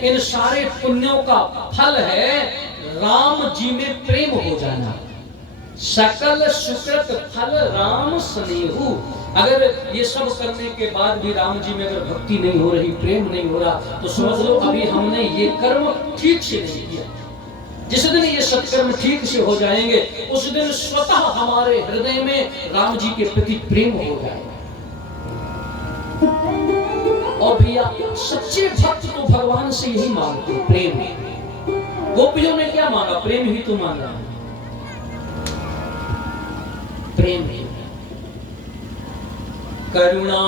इन सारे पुण्यों का फल है राम जी में प्रेम हो जाना। सकल सुकृत फल राम स्नेहु। अगर ये सब करने के बाद भी राम जी में अगर भक्ति नहीं हो रही, प्रेम नहीं हो रहा, तो समझ लो अभी हमने ये कर्म ठीक से नहीं किया। जिस दिन ये सत्कर्म ठीक से हो जाएंगे उस दिन स्वतः हमारे हृदय में राम जी के प्रति प्रेम हो जाएगा। और भैया सच्चे भक्त तो भगवान से यही मांगते हैं, प्रेम। गोपियों ने क्या मांगा? प्रेम ही तो मांगा, प्रेम ही। करुणा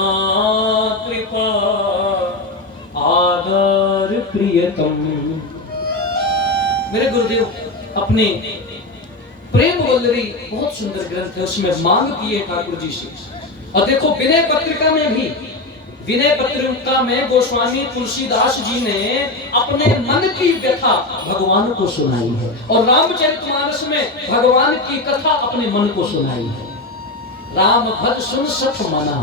कृपा आदर प्रियतम। मेरे गुरुदेव अपने प्रेम वल्लरी बहुत सुंदर ग्रंथ है, उसमें मांग की है ठाकुर जी से। और देखो विनय पत्रिका में भी, विनय पत्रिका में गोस्वामी तुलसीदास जी ने अपने मन की व्यथा भगवान को सुनाई है, और रामचरितमानस में भगवान की कथा अपने मन को सुनाई है। राम भज सुन सठ मना।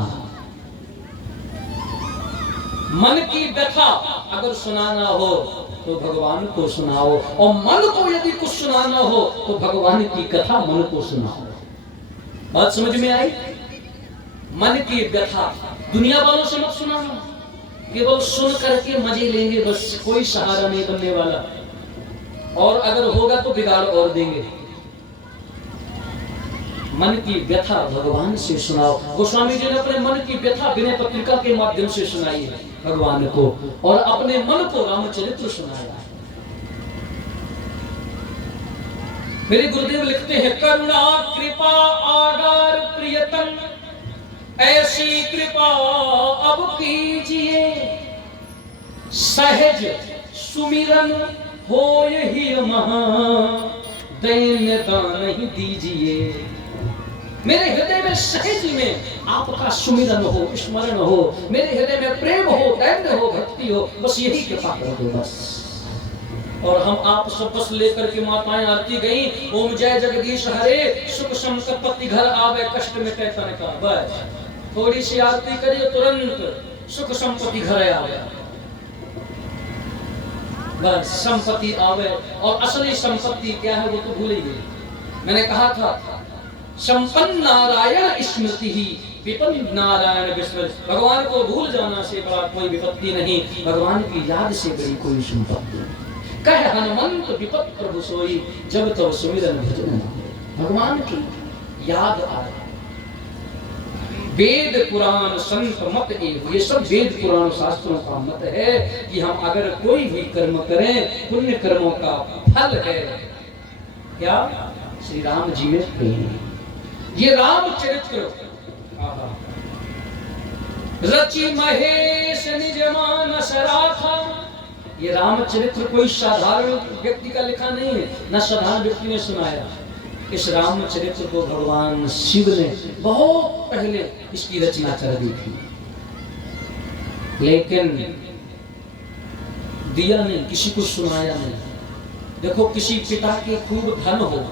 मन की व्यथा अगर सुनाना हो तो भगवान को सुनाओ, और मन को यदि कुछ सुनाना हो तो भगवान की कथा मन को सुनाओ। बात समझ में आई? मन की व्यथा दुनिया वालों से मत सुनाना, केवल सुन करके मजे लेंगे बस, कोई सहारा नहीं बनने वाला, और अगर होगा तो बिगाड़ और देंगे। मन की व्यथा भगवान से सुनाओ। गोस्वामी जी ने अपने मन की व्यथा विनय पत्रिका के माध्यम से सुनाई है भगवान को, और अपने मन को रामचरित्र सुनाया है। मेरे गुरुदेव लिखते हैं, करुणा कृपा आगार प्रियतम, ऐसी कृपा अब कीजिए, सहज सुमिरन हो यही महा, दैन्यता नहीं दीजिए। मेरे हृदय में सहज में आपका सुमिरन हो, स्मरण हो, मेरे हृदय में प्रेम हो, दैन्य हो, भक्ति हो, बस यही कृपा कर दो बस। और हम आप सब बस लेकर के माताएं आरती गई, ओम जय जगदीश हरे, सुख संपत्ति घर आवे, कष्ट में तन का। बस थोड़ी सी आरती करिए, तुरंत सुख संपत्ति घर आवे, बस संपत्ति आवे। और असली संपत्ति क्या है वो तो भूल ही गए। मैंने कहा था संपन्न नारायण स्मृति ही विपन्न नारायण विस्मृति। भगवान को भूल जाना से बड़ा कोई विपत्ति नहीं, भगवान की याद से बड़ी कोई संपत्ति। कह हनुमंत विपत प्रभु सोई, जब तब सुमिरन भजन। भगवान की याद आए। वेद पुराण संत मत एवं, ये सब वेद पुराण शास्त्रों का मत है कि हम अगर कोई भी कर्म करें, पुण्य कर्मों का फल है क्या? श्री राम जी में प्रेम। ये रामचरित्र रचि महेश निज मानस राखा। ये रामचरित्र कोई साधारण व्यक्ति का लिखा नहीं है, न साधारण व्यक्ति ने सुनाया। इस रामचरित्र को भगवान शिव ने बहुत पहले इसकी रचना कर दी थी, लेकिन दिया नहीं, किसी को सुनाया नहीं। देखो किसी पिता के खूब धन हो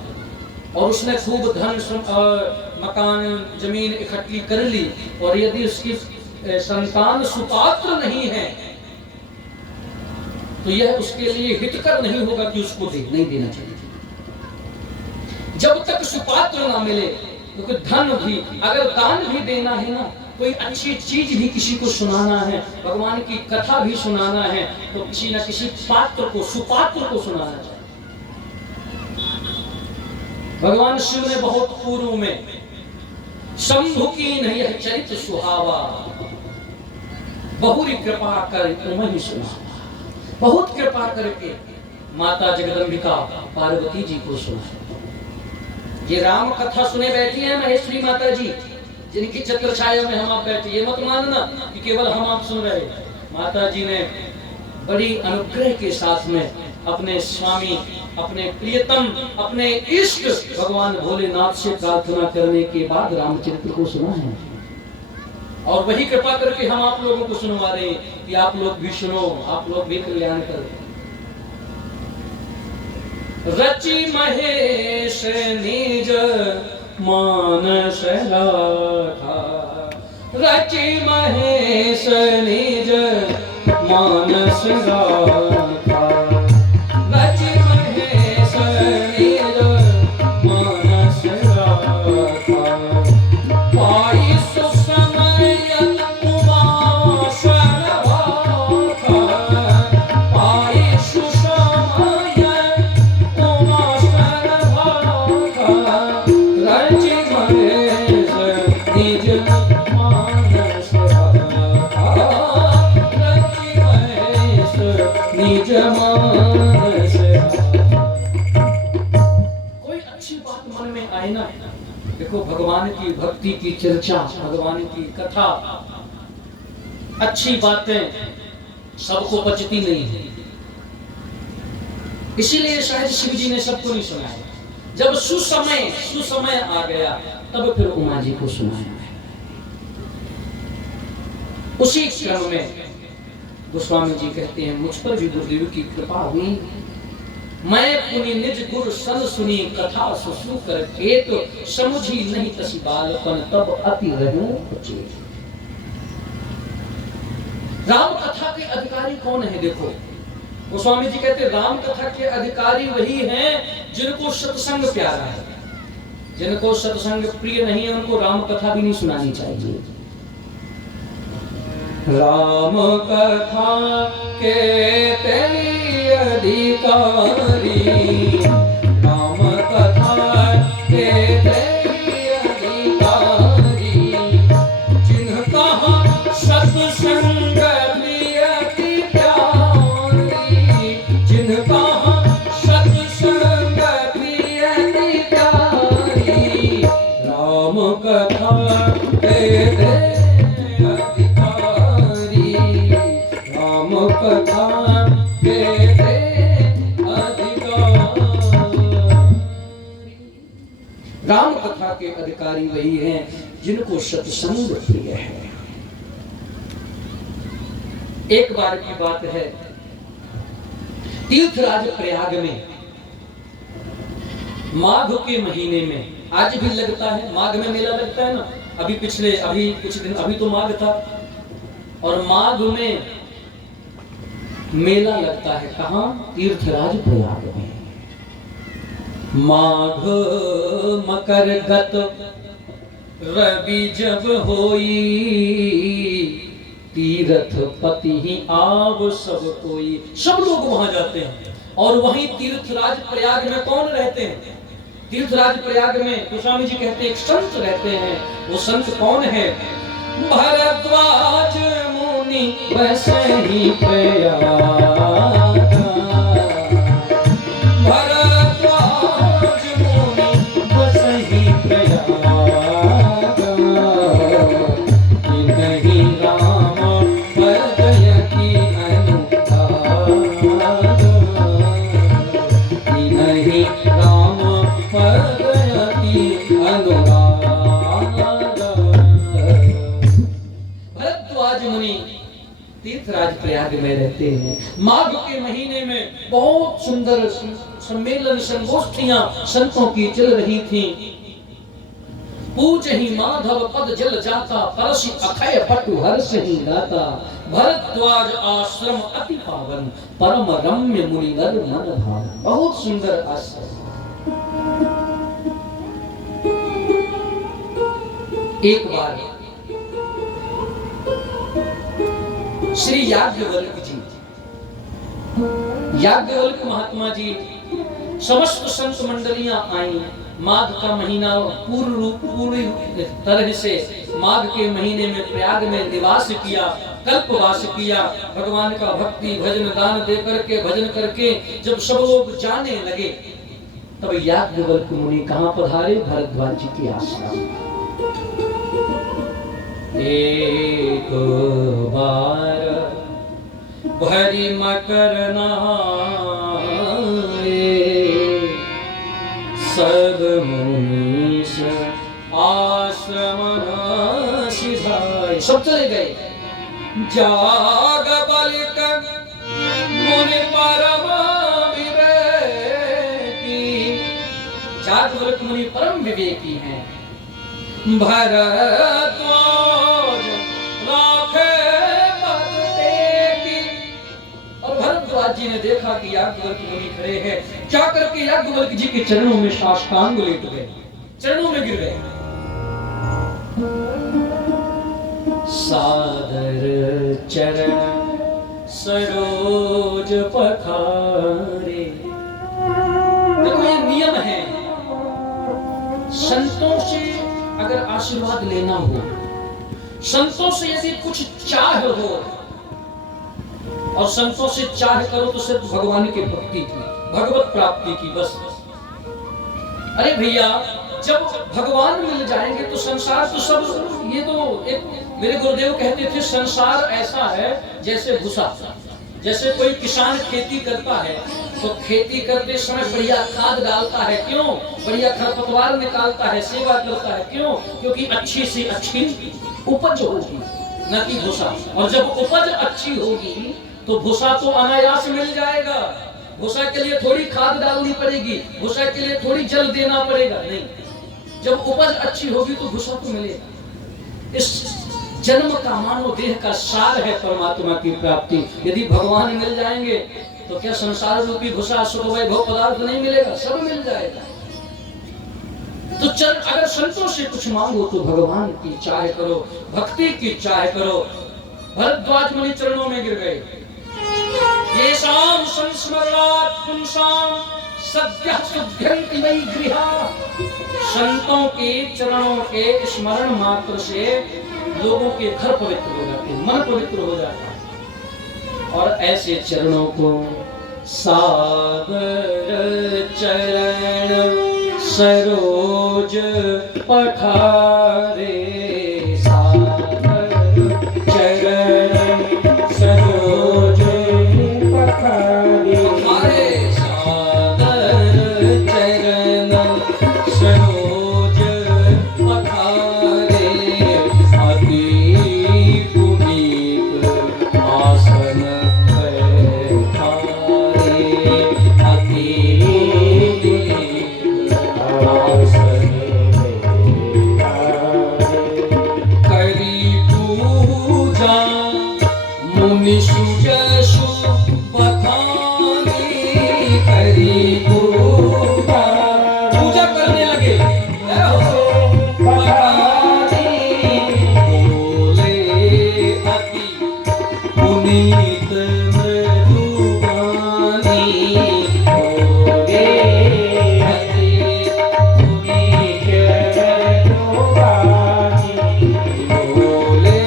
और उसने खूब धन मकान जमीन इकट्ठी कर ली, और यदि उसकी संतान सुपात्र नहीं है तो यह उसके लिए हितकर नहीं होगा कि उसको नहीं देना चाहिए। जब तक सुपात्र ना मिले, क्योंकि धन भी अगर दान भी देना है ना, कोई अच्छी चीज भी किसी को सुनाना है, भगवान की कथा भी सुनाना है, तो किसी न किसी पात्र को, सुपात्र को सुनाना चाहिए। भगवान शिव ने बहुत पूर्व में शंभु की नहीं चरित्र सुहावा, बहुरी कृपा कर तुम्हें सुना। बहुत कृपा करके माता जगदम्बिका पार्वती जी को सुना। ये राम कथा सुने बैठी है महेश्वरी माता जी, जिनकी छत्र छाया में हम आप बैठे। ये मत मानना कि केवल हम आप सुन रहे। माता जी ने बड़ी अनुग्रह के साथ में अपने स्वामी, अपने प्रियतम, अपने इष्ट भगवान भोलेनाथ से प्रार्थना करने के बाद रामचरित्र को सुना है, और वही कृपा करके हम आप लोगों को सुनवा रहे हैं कि आप लोग भी सुनो, आप लोग भी कल्याण करो। रचि महेश निज मानस राखा, रचि महेश निज मानस राखा रच महेश निज मानस राखा पाई सुसमय उमासन भाखा पाई सुसमय उमासन भाखा रच महेश निज मानस राखा रच महेश निज मानस राखा। कोई अच्छी बात मन में आए ना, देखो भगवान की भक्ति की चर्चा, भगवान की कथा, अच्छी बातें सबको पचती नहीं है, इसीलिए शायद शिव जी ने सबको नहीं सुनाया। जब सुसमय आ गया तब फिर उमा जी को सुनाया। उसी क्रम में गोस्वामी जी कहते हैं, मुझ पर भी गुरुदेव की कृपा हुई, मैं पुनि निज गुरु सन सुनी कथा सुसु कर खेत समुझी नहीं तसी बालपन तब अति रहूं चेत। राम कथा के अधिकारी कौन है? देखो गोस्वामी जी कहते राम कथा के अधिकारी वही हैं जिनको सत्संग प्यारा है। जिनको सत्संग प्रिय नहीं है उनको राम कथा भी नहीं सुनानी चाहिए। राम कथा के तेरी अधिकारी, राम कथा के तेरी अधिकारी, जिनका सत्संग प्रियति प्यारी, जिनका सत्संग प्रियति प्यारी, राम कथा के तेरी अधिकारी, राम कथा के राम कथा के अधिकारी वही हैं जिनको सत्संग प्रिय है। एक बार की बात है, तीर्थराज प्रयाग में माघ के महीने में, आज भी लगता है माघ में मेला लगता है ना, अभी कुछ दिन अभी तो माघ था, और माघ में मेला लगता है। कहां? तीर्थराज प्रयाग में। माघ मकर गत रवि जब होई, तीर्थ पति ही आव सब कोई। सब लोग वहां जाते हैं, और वहीं तीर्थराज प्रयाग में कौन रहते हैं? तीर्थराज प्रयाग में गोस्वामी जी कहते हैं एक संत रहते हैं। वो संत कौन है? भरद्वाज मुनि वैसे ही प्रयाग, भरद्वाज मुनि वैसे ही प्रयाग, नहीं राम हृदय की अनुराग, नहीं राम हृदय की अनुराग। भरद्वाज मुनि तीर्थराज प्रयाग में रहते हैं। माघ के महीने में बहुत सुंदर सम्मेलन संगोष्ठियां संतों की चल रही थी। पूज ही माधव पद जल जाता, परसि अखय पटु हर्ष ही गाता, भरद्वाज आश्रम अति पावन, परम रम्य मुनि नर मन भावन। बहुत सुंदर आश्रम। एक बार श्री याज्ञवल्क्य जी, याज्ञवल्क्य महात्मा जी, समस्त संत मंडलियां आई। माघ का महीना पूरी तरह से माघ के महीने में प्रयाग में निवास किया, कल्पवास किया। भगवान का भक्ति भजन दान दे करके भजन करके जब सब लोग जाने लगे, तब याज्ञवल्क्य मुनि कहां पधारे? भरद्वाज जी के आश्रम। एक बार भरी मकर नाए, सब मुनीश आश्रम सिधाए। सब चले गए। जाग बलिक मुनि परम विवेकी, जाग बलिक मुनि परम विवेकी हैं। भरद्वाज राखे पद टेकी, जी ने देखा कि याज्ञवल्क्य मुनि खड़े हैं, क्या करके याज्ञवल्क्य जी के चरणों में साष्टांग लेट गए, चरणों में गिर गए। सादर चरण सरोज पखारे। देखो ये नियम है, संतों से अगर आशीर्वाद लेना हो, संतों से यदि कुछ चाह हो, और संतों से चाह करो तो सिर्फ भगवान की भक्ति की, भगवत प्राप्ति की, बस। अरे भैया, जब भगवान मिल जाएंगे तो संसार तो सब, ये तो एक मेरे गुरुदेव कहते थे, संसार ऐसा है जैसे भूसा। जैसे कोई किसान खेती करता है तो खेती करते समय बढ़िया खाद डालता है, क्यों? बढ़िया खरपतवार निकालता है, सेवा करता है, क्यों? क्योंकि अच्छी से अच्छी उपज होगी, न कि भूसा। और जब उपज अच्छी होगी तो भूसा तो अनायास मिल जाएगा। भूसा के लिए थोड़ी खाद डालनी पड़ेगी, भूसा के लिए थोड़ी जल देना पड़ेगा, नहीं। जब उपज अच्छी होगी तो भूसा तो मिलेगा। इस जन्म का मानव देह का सार है परमात्मा की प्राप्ति। यदि भगवान मिल जाएंगे तो क्या संसार रूपी भूसा, सुख, वैभव पदार्थ नहीं मिलेगा? सब मिल जाएगा। तो अगर संतों से कुछ मांगो तो भगवान की चाह करो, भक्ति की चाह करो। भरद्वाज मुनि चरणों में गिर गए। ये शाम संस्मरणात् पुंसाम सद्यः शुद्ध्यन्ति वै गृहा। संतों के चरणों के स्मरण मात्र से लोगों के घर पवित्र हो जाते हैं, मन पवित्र हो जाता है। और ऐसे चरणों को सादर चरण सरोज पखारे। सादर चरण सरोज पखारे। सादर चरण सरोज पखारे। अति पुनीत आसन बैठारे। अति पुनीत आसन बैठारे। करी पूजा मुनि सुजसु बखानी। करी पूजा, पूजा करने लगे, बोले अति पुनीत मृदुबानी। बोले अति पुनीत मृदुबानी। बोले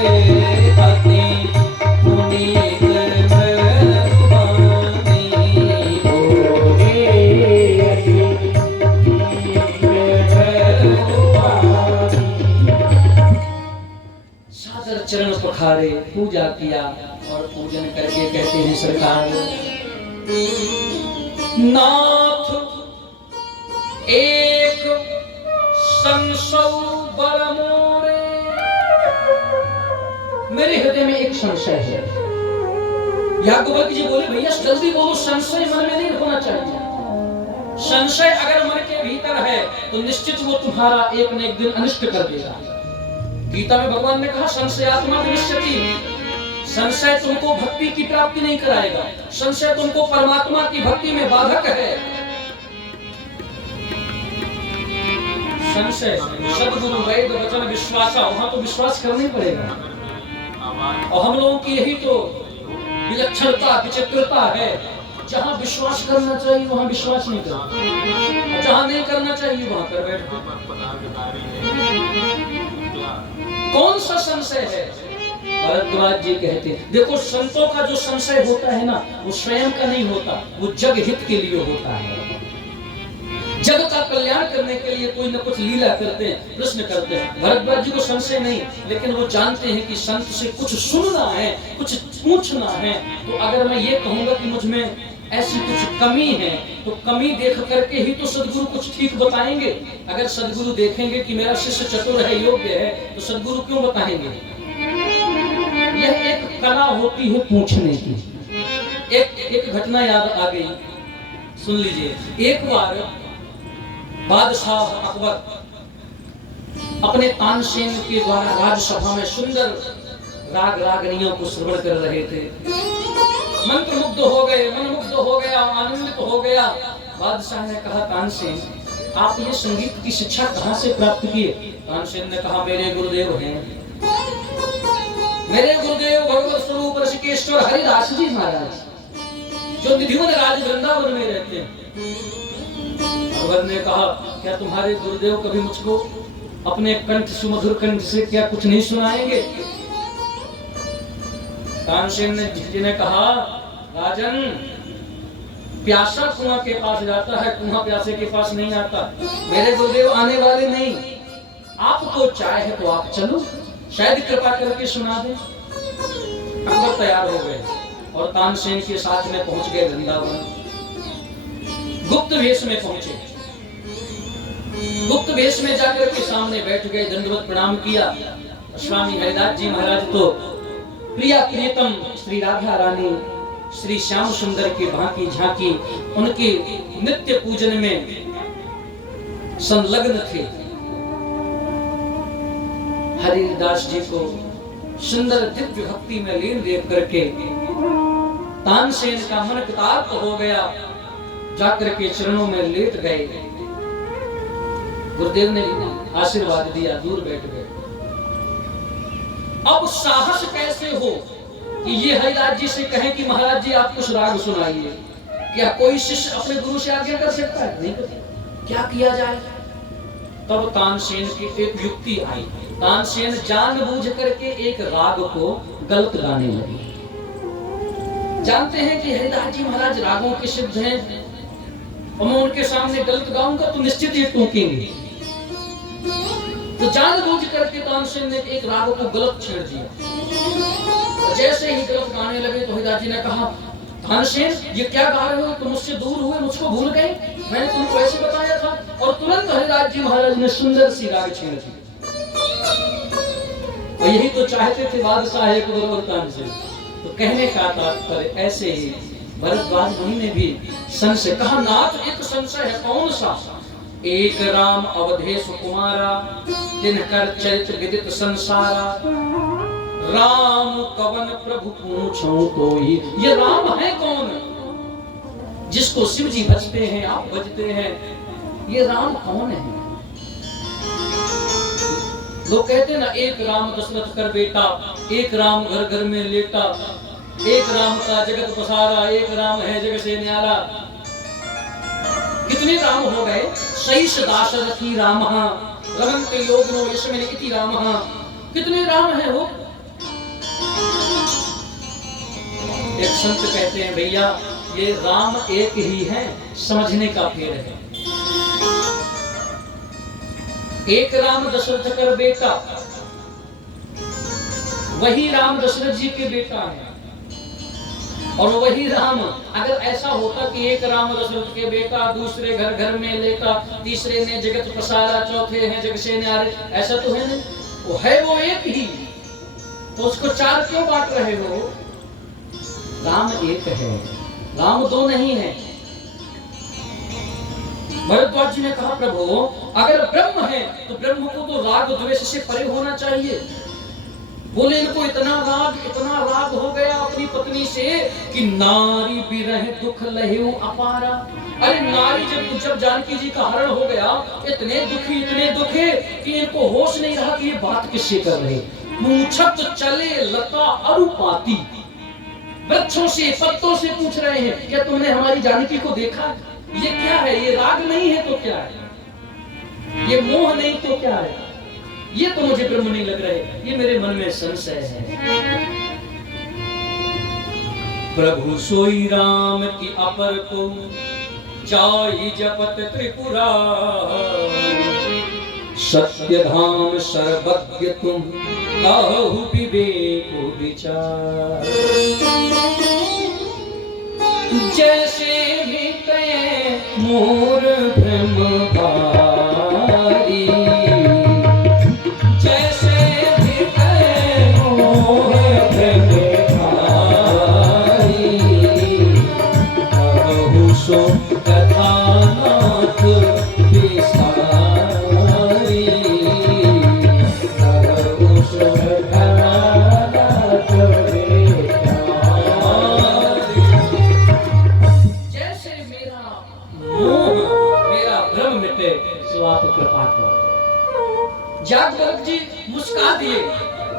अति पुनीत मृदुबानी। बोले अति सादर चरण पखारे, पूजा किया और पूजन करके कहते हैं, सरकार नाथ एक संशय बर मोरे। मेरे हृदय में एक संशय है। याज्ञवल्क्य जी बोले, भैया जल्दी बोलो, संशय मन में नहीं होना चाहिए। संशय अगर मन के भीतर है तो निश्चित वो तुम्हारा एक न एक दिन अनिष्ट कर देगा। गीता में भगवान ने कहा, संशयात्मा विनश्यति। संशय तुमको भक्ति की प्राप्ति नहीं कराएगा, संशय तुमको परमात्मा की भक्ति में बाधक है। संशय सद्गुरु वैद वचन विश्वास, वहां तो विश्वास करना ही पड़ेगा। और हम लोगों की यही तो विलक्षणता, विचित्रता है। जहां विश्वास करना चाहिए वहां विश्वास नहीं करते, और जहां नहीं करना चाहिए वहां कर बैठते। कौन सा संशय है? भरद्वाज जी कहते हैं, देखो संतों का जो संशय होता है ना, वो स्वयं का नहीं होता, वो जग हित के लिए होता है। जग का कल्याण करने के लिए कोई न कुछ लीला करते हैं, प्रश्न करते हैं। भरद्वाज जी को संशय नहीं, लेकिन वो जानते हैं कि संत से कुछ सुनना है, कुछ पूछना है। तो अगर मैं ये कहूंगा कि मुझ में ऐसी कुछ कमी है, तो कमी देख करके ही तो सदगुरु कुछ ठीक बताएंगे। अगर सदगुरु देखेंगे कि मेरा शिष्य चतुर है, योग्य है, तो सदगुरु क्यों बताएंगे? यह एक कला होती है पूछने की। एक घटना याद आ गई, सुन लीजिए। एक बार बादशाह अकबर अपने तानसेन के द्वारा राजसभा में सुंदर राग रागनियों को श्रवण कर रहे थे। मंत्रमुग्ध हो गए, मनमुग्ध हो गया, आनंदित हो गया। बादशाह ने कहा तानसेन, आप ये संगीत की शिक्षा कहाँ से प्राप्त किए? तानसेन ने कहा मेरे गुरुदेव हैं, मेरे गुरुदेव भगवत स्वरूप ऋषिकेश्वर हरिदास जी महाराज, जो निधिवन राज वृंदावन में रहते हैं। अकबर ने कहा क्या तुम्हारे गुरुदेव कभी मुझको अपने कंठ सुमधुर कंठ से क्या कुछ नहीं सुनाएंगे? तानसेन जी ने कहा राजन, प्यासा कुआं के पास जाता है, कुआं प्यासे के पास नहीं आता। मेरे गुरुदेव आने वाले नहीं, आपको चाय है तो आप चलो, शायद कृपा करके सुना दें। अकबर तैयार हो गए और तानसेन के साथ में पहुंच गए वृंदावन। गुप्त वेश में पहुंचे, गुप्त वेश में जाकर के सामने बैठ गए, दंडवत प्रणाम किया। स्वामी हरिदास जी महाराज तो प्रिया प्रियतम श्री राधा रानी, श्री श्याम सुंदर की भांति झांकी उनके नित्य पूजन में संलग्न थे। हरिदास जी को सुंदर दिव्य भक्ति में लीन देख करके तानसेन का मन कृतार्थ हो गया, जाकर के चरणों में लेट गए। गुरुदेव ने आशीर्वाद दिया, दूर बैठ गए। अब साहस कैसे हो कि ये हरिदास जी से कहें कि महाराज जी आप कुछ राग सुनाइए? क्या कोई शिष्य अपने गुरु से आज्ञा कर सकता है? नहीं कर। क्या किया जाए? तब तानसेन की एक युक्ति आई। तानसेन जानबूझ करके एक राग को गलत गाने लगे। जानते हैं कि हरिदास जी महाराज रागों के सिद्ध हैं, और मैं उनके सामने गलत गाऊंगा तो निश्चित ही टोकेंगे। तो जानबूझ करके तानसेन ने एक राग को गलत छेड़ दिया। जैसे ही गलत गाने लगे तो हरिदास जी ने कहा तानसेन ये क्या गा रहे हो? तुम मुझसे दूर हुए, मुझको भूल गए, मैंने तुमको ऐसे बताया था। और तुरंत हरिदास जी महाराज ने सुंदर सी राग छेड़ दी। और यही तो चाहते थे बादशाह अकबर और तानसेन। तो कहने का तात्पर्य ऐसे ही भरद्वाज मुनि ने भी संशय कहा, नाथ एक संशय है, कौन सा? एक राम अवधेश कुमारा, जिनकर चरित्र विदित संसारा, राम कवन प्रभु पूछो तो ही। ये राम है कौन जिसको शिव जी भजते हैं, आप भजते हैं? ये राम कौन है? लोग कहते हैं ना, एक राम दशरथ कर बेटा, एक राम घर घर में लेटा, एक राम का जगत पसारा, एक राम है जग से न्यारा। कितने राम हो गए? सहीश दाशरथी राम, रमन्त योगिनो यशमिन इति राम। कितने राम है वो? एक संत कहते हैं भैया ये राम एक ही है, समझने का फेर है। एक राम दशरथ कर बेटा, वही राम दशरथ जी के बेटा है। और वही राम, अगर ऐसा होता कि एक राम दशरथ के बेटा, दूसरे घर घर में लेटा, तीसरे ने जगत पसारा, चौथे हैं जग से न्यारे, ऐसा तो है नहीं। वो है वो एक ही, तो उसको चार क्यों बांट रहे हो? राम एक है, राम दो नहीं है। भरद्वाज जी ने कहा प्रभु अगर ब्रह्म है तो ब्रह्म को तो राग द्वेष से परे होना चाहिए। बोले इनको इतना राग हो गया अपनी पत्नी से कि नारी बिरह दुख लहेउ अपारा। अरे नारी जब जानकी जी का हरण हो गया, इतने दुखे कि इनको होश नहीं रहा कि ये बात किससे कर रहे। पूछत चले लता अरुपाती, वृक्षों से पत्तों से पूछ रहे हैं क्या तुमने हमारी जानकी को देखा? ये क्या है? ये राग नहीं है तो क्या है? ये मोह नहीं तो क्या है? ये तो मुझे ब्रह्म नहीं लग रहे, ये मेरे मन में संशय है। प्रभु सोई राम की अपर को जाई जपत त्रिपुरा, सत्य धाम सर्वज्ञ तुम काहु विवेक विचार। जैसे बीते मोर भ्रम भारी, जैसे बीते मोर भ्रम भारी, कहु सो कथानाथ विसारी, कहु सो कथानाथ विसारी। तो आप कृपा करो। जागवल्लभ जी मुस्कुरा दिए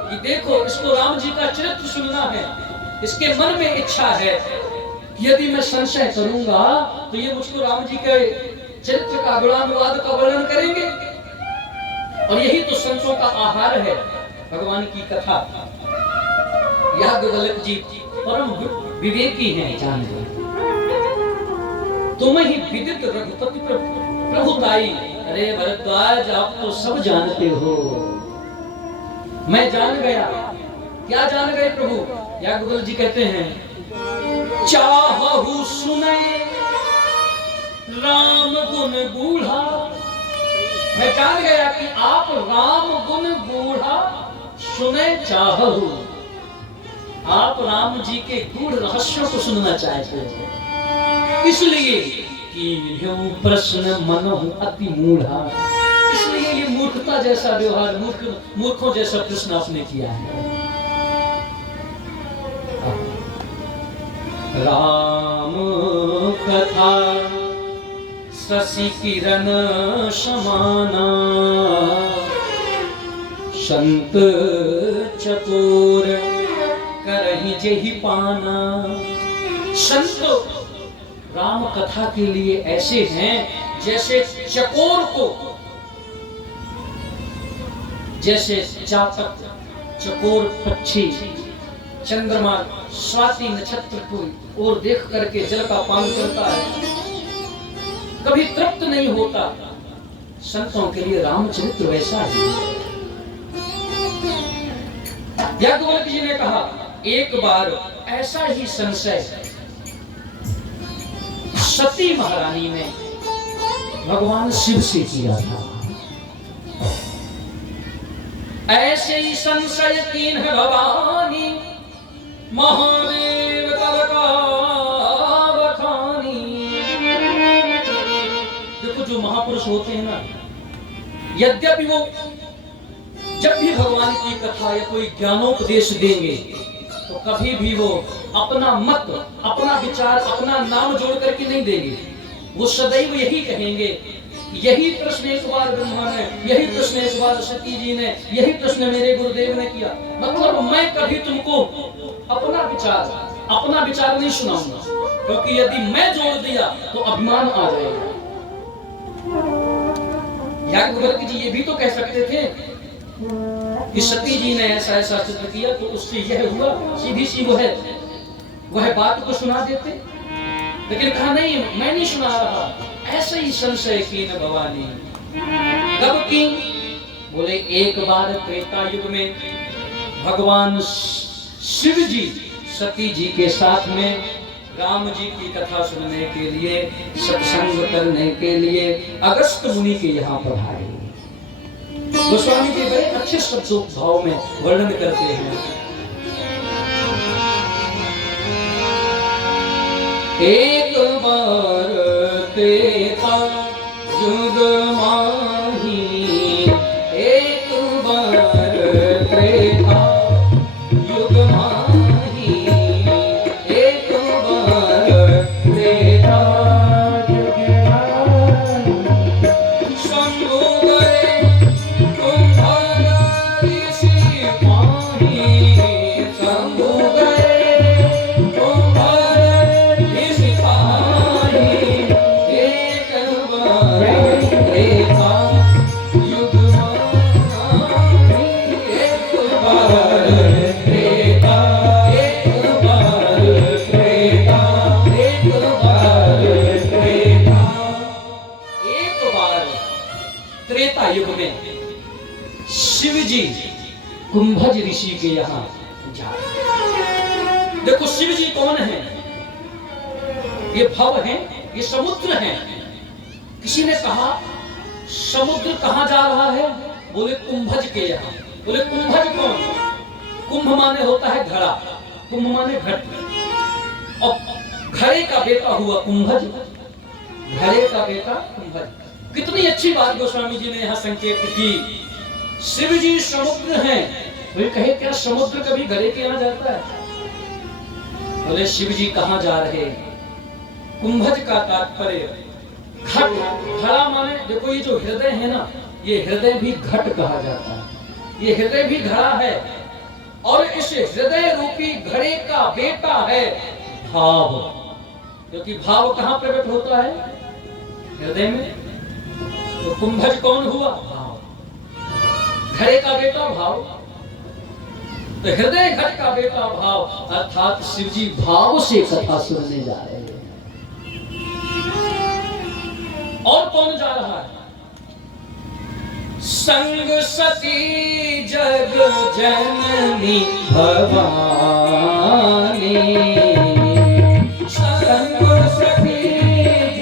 कि देखो, इसको राम जी का चरित्र सुनना है, इसके मन में इच्छा है, यदि मैं संशय करूंगा तो ये मुझको राम जी के चरित्र का गुणानुवाद का वर्णन करेंगे, और यही तो संतों का आहार है, भगवान की कथा। याज्ञवल्क्य जी परम विवेकी हैं, जान लो। तुम ही विदित रघुपति प्रभुताई। अरे भरद्वाज, आप तो सब जानते हो, मैं जान गया। क्या जान गए प्रभु? याज्ञवल्क्य जी कहते हैं, चाहु सुने राम गुण गूढ़ा। मैं जान गया कि आप राम गुण गूढ़ा सुने चाहु। आप राम जी के गूढ़ रहस्यों को सुनना चाहते हो, इसलिए कि प्रश्न मनहु अति मूढ़ा। इसलिए ये मूर्खता जैसा व्यवहार, मूर्खों जैसा प्रश्न आपने किया है। राम कथा शशि किरण समाना, संत चकोर करहि जेहि पाना। संत राम कथा के लिए ऐसे हैं जैसे चकोर को, जैसे चातक चकोर पक्षी चंद्रमा स्वाति नक्षत्र को और देख करके जल का पान करता है, कभी तृप्त नहीं होता। संतों के लिए रामचरित्र वैसा ही। याज्ञवल्क्य जी ने कहा, एक बार ऐसा ही संशय सती महारानी ने भगवान शिव से किया था। ऐसे ही संशय कीन भवानी, महादेव तब का बखानी। देखो, जो महापुरुष होते हैं ना, यद्यपि वो जब भी भगवान की कथा या कोई ज्ञानोपदेश देंगे तो कभी भी वो अपना मत, अपना विचार, अपना नाम जोड़ करके नहीं देंगे। वो सदैव यही कहेंगे, यही प्रश्न एक बार ब्रह्मा ने, यही प्रश्न एक बार सती जी ने, यही प्रश्न मेरे गुरुदेव ने किया। मतलब मैं कभी तुमको अपना विचार नहीं सुनाऊंगा, क्योंकि यदि मैं जोड़ दिया तो अभिमान आ जाएगा। याज्ञवल्क्य जी ये भी तो कह सकते थे कि सती जी ने ऐसा ऐसा चित्र किया तो उससे यह हुआ, सीधी सी वह बात को सुना देते, लेकिन कहा नहीं, मैं नहीं सुना रहा। ऐसे ही संशय कीन भवानी। कब की? बोले एक बार त्रेता युग में भगवान शिव जी सती जी के साथ में राम जी की कथा सुनने के लिए, सत्संग करने के लिए अगस्त मुनि के यहाँ पर आए। गोस्वामी जी बड़े अच्छे शब्दों भाव में वर्णन करते हैं। एक बार त्रेता युग माही, एक बार त्रेता युग माही, एक बार त्रेता युग माही। शंभु गए कुंभर ऋषि पाही, शंभु गए कुंभर ऋषि पाही, एक बार त्रेता युग माही, एक बार त्रेता, एक बार त्रेता, एक बार त्रेता। एक बार त्रेता युग में शिव जी कुंभज ऋषि के यहाँ जाए। देखो, शिव जी कौन है? ये भव है, ये समुद्र है। किसी ने कहा समुद्र कहाँ जा रहा है? बोले कुंभज के यहाँ। बोले कुंभज कौन? कुंभ माने होता है घड़ा, कुंभ माने घट, और घड़े का बेटा हुआ कुंभज, घड़े का बेटा कुंभज। कितनी अच्छी बात गोस्वामी जी ने यहाँ संकेत की। शिव जी समुद्र हैं, तो कहे क्या समुद्र कभी घड़े के यहाँ जाता है? बोले शिव जी कहाँ जा रहे? कुंभज का तात्पर्य घट, घड़ा माने देखो ये जो हृदय है ना, ये हृदय भी घट कहा जाता है, ये हृदय भी घड़ा है। और इस हृदय रूपी घड़े का बेटा है भाव, क्योंकि भाव कहां प्रकट होता है? हृदय में। तो कुंभज कौन हुआ? भाव। घड़े का बेटा भाव, तो हृदय घट का बेटा भाव, अर्थात शिव जी भाव से कथा सुनने जा रहे हैं। और कौन जा रहा है? संग सती जग जननी भवानी, संग सती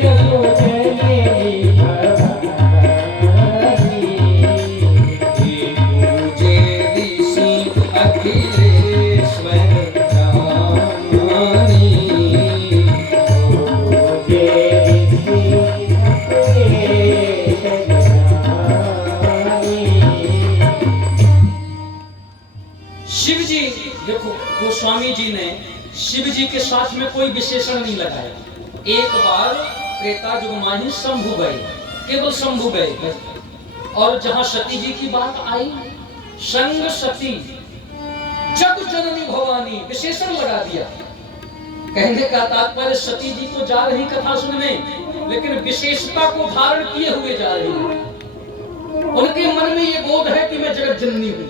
जग जननी भवानी, पूजे ऋषि अखिलेश्वर जानी, पूजे ऋषि शिव जी। देखो गोस्वामी जी ने शिव जी के साथ में कोई विशेषण नहीं लगाया। एक बार त्रेता युग में ही शंभु गए, केवल शंभु गए, और जहां सती जी की बात आई, संग सती जग जननी भवानी विशेषण लगा दिया। कहने का तात्पर्य सती जी तो जा रही कथा सुनने, लेकिन विशेषता को धारण किए हुए जा रही है। उनके मन में ये बोध है कि मैं जगत जननी हूं।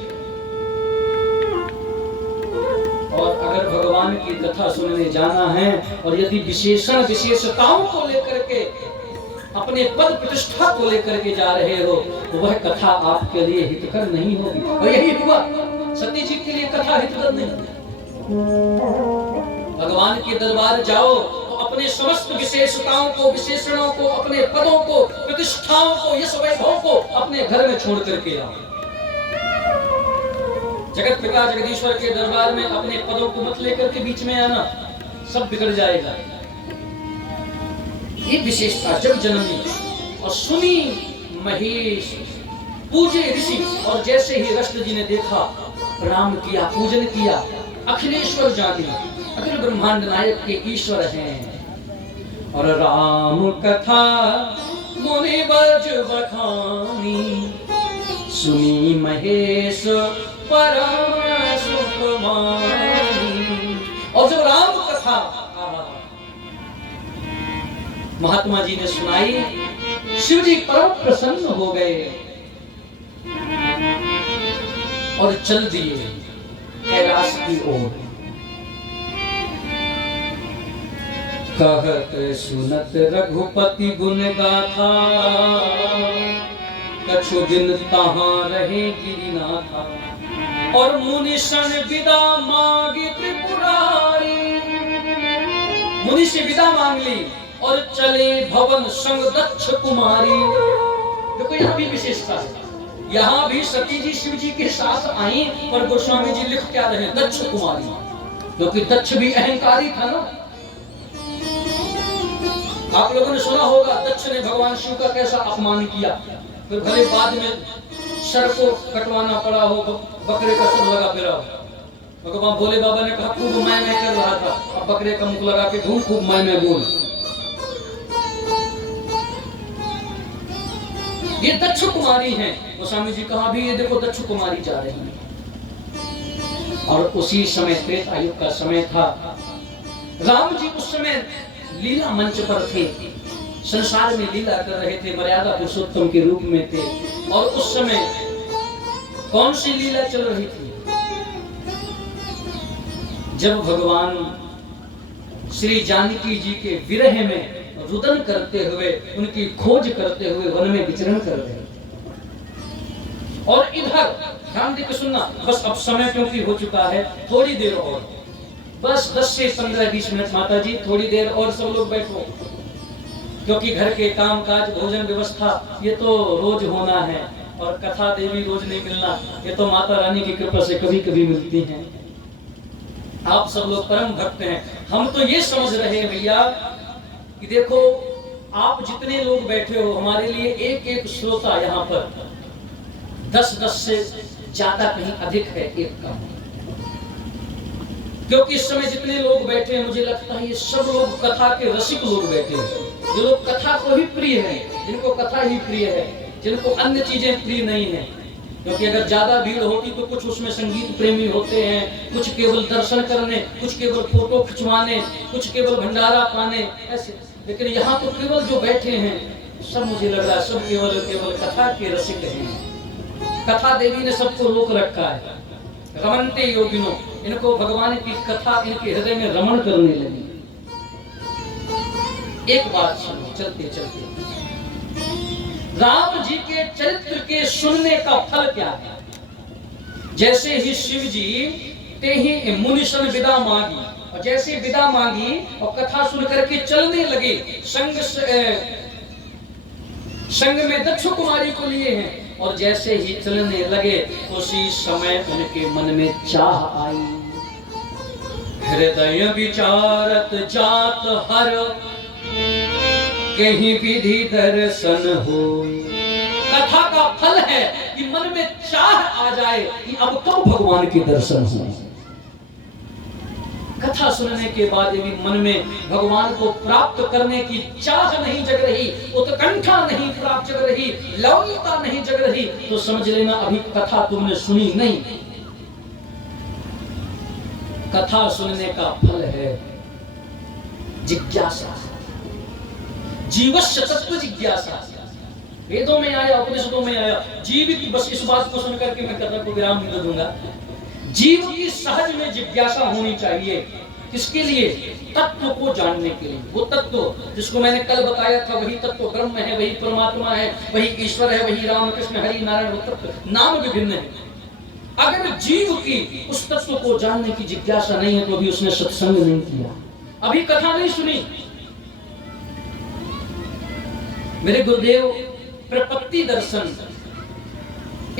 और अगर भगवान की कथा सुनने जाना है और यदि विशेषण विशेषताओं को लेकर के, अपने पद प्रतिष्ठा को लेकर के जा रहे हो, तो वह कथा आपके लिए हितकर नहीं होगी। और यही हुआ, सती जी के लिए कथा हितकर नहीं। भगवान के दरबार जाओ तो अपने समस्त विशेषताओं को, विशेषणों को, अपने पदों को, प्रतिष्ठाओं को, यश वैभव को अपने घर में छोड़ करके आओ। जगत पिता जगदीश्वर के दरबार में अपने पदों को मत लेकर के बीच में आना, सब बिगड़ जाएगा। ये विशेषता जग जननी। और सुनी महेश, पूजे ऋषि, और जैसे ही रष्ट जी ने देखा, प्रणाम किया, पूजन किया, अखिलेश्वर जाने, अखिल ब्रह्मांड नायक के ईश्वर हैं। और राम कथा मुनि बज बखानी, सुनी महेश परम सुख मानी। और जब राम कथा महात्मा जी ने सुनाई, शिव जी परम प्रसन्न हो गए और चल दिए कैलाश की ओर। कहत सुनत रघुपति गुण गाथा, कछु दिन तहां रहे गिरिनाथा। और मुनिशन विदा मांगी त्रिपुरारी, मुनि से विदा मांग ली और चले भवन संग दक्ष कुमारी। देखो यहाँ भी विशेषता है, यहाँ भी सती जी शिव जी के साथ आई, और गोस्वामी जी लिख क्या रहे? दक्ष कुमारी, क्योंकि दक्ष भी अहंकारी था ना। आप लोगों ने सुना होगा दक्ष ने भगवान शिव का कैसा अपमान किया, फिर भले बाद में सर को कटवाना पड़ा हो, बकरे का सब लगा फिरा हो। भगवान भोले बाबा ने कहा खूब मैं कर रहा था, अब बकरे का मुख लगा के घूम, खूब मैं बोल। ये दक्ष कुमारी हैं। गोस्वामी जी कहा भी, ये देखो दक्ष कुमारी जा रही है। और उसी समय त्रेता युग का समय था। राम जी उस समय लीला मंच पर थे, संसार में लीला कर रहे थे, मर्यादा पुरुषोत्तम के रूप में थे। और उस समय कौन सी लीला चल रही थी? जब भगवान श्री जानकी जी के विरह में रुदन करते हुए, उनकी खोज करते हुए वन में विचरण कर रहे थे। और इधर ध्यान देकर सुनना, बस अब समय क्योंकि हो चुका है, थोड़ी देर और, बस 10 से 15-20 मिनट माता जी, थोड़ी देर और सब लोग बैठो, क्योंकि घर के काम काज, भोजन व्यवस्था ये तो रोज होना है, और कथा देवी रोज नहीं मिलना, ये तो माता रानी की कृपा से कभी कभी मिलती हैं। आप सब लोग परम भक्त हैं। हम तो ये समझ रहे हैं भैया कि देखो आप जितने लोग बैठे हो, हमारे लिए एक एक श्रोता यहाँ पर 10-10 से ज्यादा कहीं अधिक है, एक कम। क्योंकि इस समय जितने लोग बैठे हैं, मुझे लगता है ये सब लोग कथा के रसिक लोग बैठे हैं। जो लोग कथा को ही प्रिय है, जिनको कथा ही प्रिय है, जिनको अन्य चीजें प्रिय नहीं है, क्योंकि अगर ज्यादा भीड़ होती तो कुछ उसमें संगीत प्रेमी होते हैं, कुछ केवल दर्शन करने, कुछ केवल फोटो खिंचवाने, कुछ केवल भंडारा पाने ऐसे। लेकिन यहाँ तो केवल जो बैठे हैं सब, मुझे लग रहा है सब केवल कथा के रसिक हैं। कथा देवी ने सबको रोक रखा है। रमनते योगिनो, इनको भगवान की कथा इनके हृदय में रमण करने लगी। एक बात सुनो चलते चलते, राम जी के चरित्र के सुनने का फल क्या है। जैसे ही शिव जी ते ही मुनिशन विदा मांगी, और जैसे विदा मांगी और कथा सुन करके चलने लगे, संग में दक्ष कुमारी को लिए हैं, और जैसे ही चलने लगे उसी समय उनके मन में चाह आई। हृदय विचारत जात हर, कहीं विधि दर्शन हो। कथा का फल है कि मन में चाह आ जाए कि अब कब भगवान के दर्शन हो। कथा सुनने के बाद भी मन में भगवान को प्राप्त करने की चाह नहीं जग रही, उत्कंठा नहीं प्राप्त जग रही, लौल्यता नहीं जग रही, तो समझ लेना अभी कथा तुमने सुनी नहीं। कथा सुनने का फल है जिज्ञासा, जीवस्य तत्व जिज्ञासा। वेदों में आया, उपनिषदों में आया, जीव की, बस इस बात को सुनकर के मैं कथा को विराम नहीं दूंगा। जीव की सहज में जिज्ञासा होनी चाहिए। किसके लिए? तत्व को जानने के लिए। वो तत्व जिसको मैंने कल बताया था, वही तत्व ब्रह्म है, वही परमात्मा है, वही ईश्वर है, वही राम कृष्ण हरि नारायण। वो तत्व नाम विभिन्न है। अगर जीव की उस तत्व को जानने की जिज्ञासा नहीं है तो अभी उसने सत्संग नहीं किया, अभी कथा नहीं सुनी। मेरे गुरुदेव प्रपत्ति दर्शन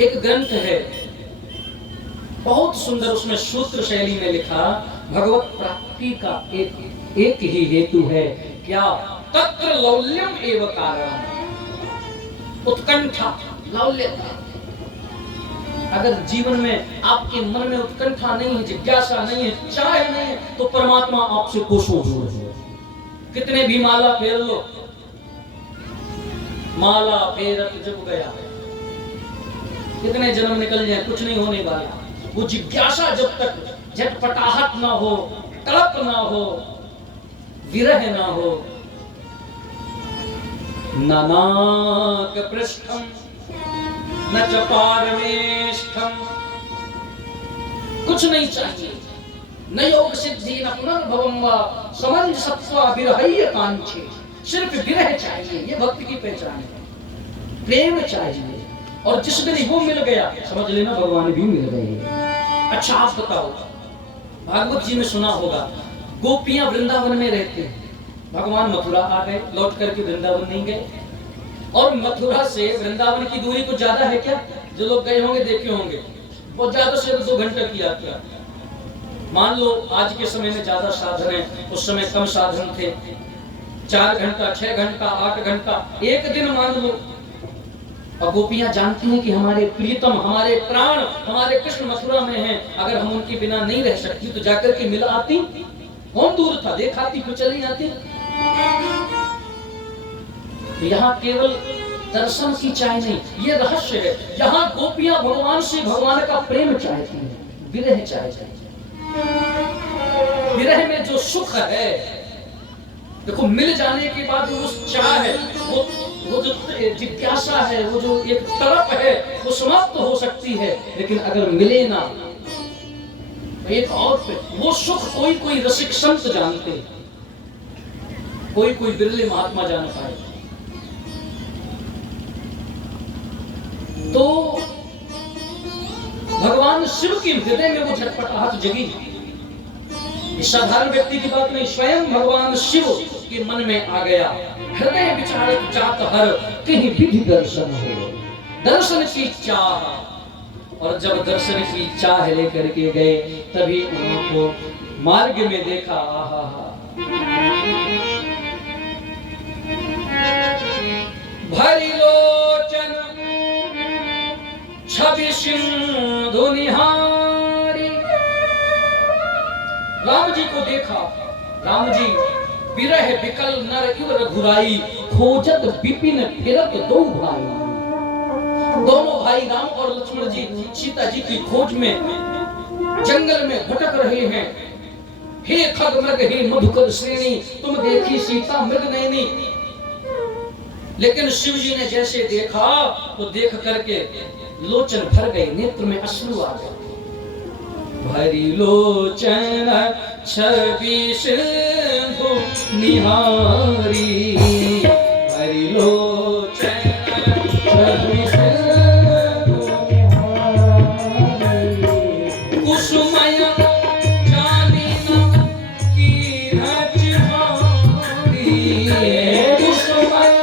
एक ग्रंथ है, बहुत सुंदर, उसमें सूत्र शैली में लिखा, भगवत प्राप्ति का एक ही हेतु है, क्या? तत्र लौल्यम एव कारणम, उत्कंठा, लौल्यता। अगर जीवन में आपके मन में उत्कंठा नहीं है, जिज्ञासा नहीं है, चाह नहीं है, तो परमात्मा आपसे कोसों दूर है। कितने भी माला फेर लो, माला फेरत जब गया, कितने जन्म निकल जाए कुछ नहीं होने वाला। वो जिज्ञासा जब तक झटपटाहट ना हो, तड़प ना हो, विरह ना हो, नानाक पृष्ठम न च पारमेष्ठम, कुछ नहीं चाहिए, न योग सिद्धि न पुनर्भवम वा समंजसत्वा विरहय्य कांक्षे। सिर्फ विरह चाहिए, ये भक्ति की पहचान है। प्रेम चाहिए, और जिस दिन वो मिल गया समझ लेना भगवान भी मिल गए। अच्छा आप बताओ, भागवत जी में सुना होगा, गोपियां वृंदावन में रहते हैं, भगवान मथुरा आ गए, लौट करके वृंदावन नहीं गए। और मथुरा से वृंदावन की दूरी कुछ ज्यादा है क्या? जो लोग गए होंगे देखे होंगे, बहुत ज्यादा से 2 घंटे की यात्रा। मान लो आज के समय में ज्यादा साधन है, उस समय कम साधन थे, 4 घंटा, 6 घंटा, 8 घंटा, 1 दिन मान लो। और गोपियां जानती हैं कि हमारे प्रीतम, हमारे प्राण, हमारे कृष्ण मथुरा में हैं, अगर हम उनके बिना नहीं रह सकती तो जाकर के मिल आती। कौन दूर था, देखाती फिर चली आती। यहाँ केवल दर्शन की चाह नहीं, ये रहस्य है। यहाँ गोपियां भगवान से भगवान का प्रेम चाहती हैं, विरह चाहती हैं। विरह में जो सुख है, देखो मिल जाने के बाद वो चाह है, वो जो जिज्ञासा है, वो जो एक तड़प है, वो समाप्त हो सकती है। लेकिन अगर मिले ना तो एक और पे वो सुख कोई रसिक संत जानते, कोई बिरले महात्मा जान पाए। तो भगवान शिव के हृदय में वो झटपटाहट जगी। साधारण व्यक्ति की बात नहीं, स्वयं भगवान शिव के मन में आ गया। हृदय विचारित जात हर, कहीं विधि दर्शन हो। दर्शन की चाह, और जब दर्शन की चाह लेकर के गए तभी उनको मार्ग में देखा। आहा, भरी लोचन छवि सिंधु निहारी। राम जी को देखा, राम जी बिरह बिकल नर इव रघुराई, खोजत विपिन फिरत दो भाई। दोनों भाई राम और लक्ष्मण जी सीता जी की खोज में जंगल में भटक रहे हैं। हे खगमृग हे मधुकर श्रेणी, तुम देखी सीता मृग नैनी। लेकिन शिव जी ने जैसे देखा तो देख करके लोचन भर गए, नेत्र में अश्रु आ गए। भरी लोचन छवि सिंधु निहारी, भरी लोचन छवि सिंधु निहारी। कुसुमय जानी न की रचहारी, कुसुमय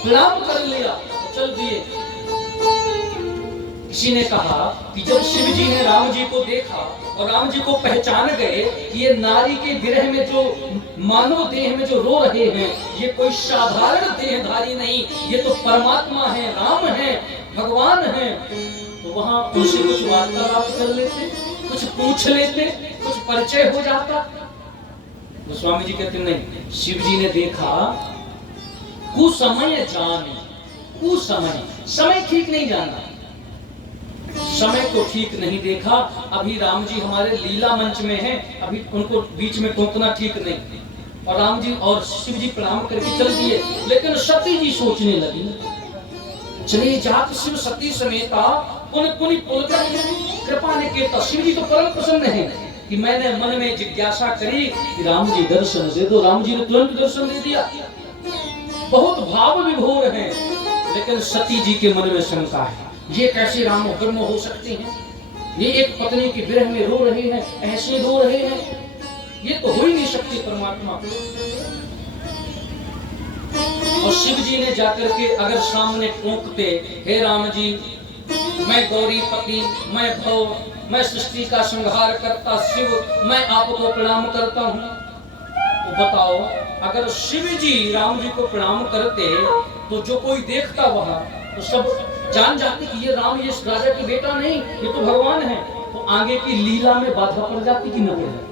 प्रणाम कर लिया, चल दिए। किसी ने कहा कि जब शिव जी ने राम जी को देखा और राम जी को पहचान गए कि ये नारी के विरह में जो मानव देह में जो रो रहे हैं, ये कोई साधारण देहधारी नहीं, ये तो परमात्मा है, राम है, भगवान है, तो वहां उनसे कुछ वार्तालाप कर लेते, कुछ पूछ लेते, कुछ परिचय हो जाता। तो स्वामी जी कहते नहीं, शिव जी ने देखा कुसमय जाने, कुसमय, समय ठीक नहीं जाना, समय को ठीक नहीं देखा। अभी राम जी हमारे लीला मंच में हैं, अभी उनको बीच में टोकना ठीक नहीं। और राम जी और शिव जी प्रणाम करके चल दिए। लेकिन सती जी सोचने लगी, चले जात शिव सती समेता पुन पुनि पुलकर कृपा ने केता। शिव जी तो परम प्रसन्न है कि मैंने मन में जिज्ञासा करी कि राम जी दर्शन दे दो। राम जी ने तुरंत दर्शन दे दिया। बहुत भाव विभोर हैं, लेकिन सती जी के मन में शंका है, ये कैसे राम ब्रह्म हो सकते हैं? ये एक पत्नी की विरह में रो रहे हैं, ऐसे रो रहे हैं, ये तो हो ही नहीं सकती परमात्मा। और शिव जी ने जाकर के अगर सामने टोकते, हे राम जी मैं गौरी पति, मैं भव, मैं सृष्टि का संहार करता शिव, मैं आपको प्रणाम करता हूँ, तो बताओ अगर शिव जी राम जी को प्रणाम करते तो जो कोई देखता वहां तो सब जान जाते कि ये राम, ये राजा की बेटा नहीं, ये तो भगवान है, तो आगे की लीला में बाधा पड़ जाती कि न पड़ जाती?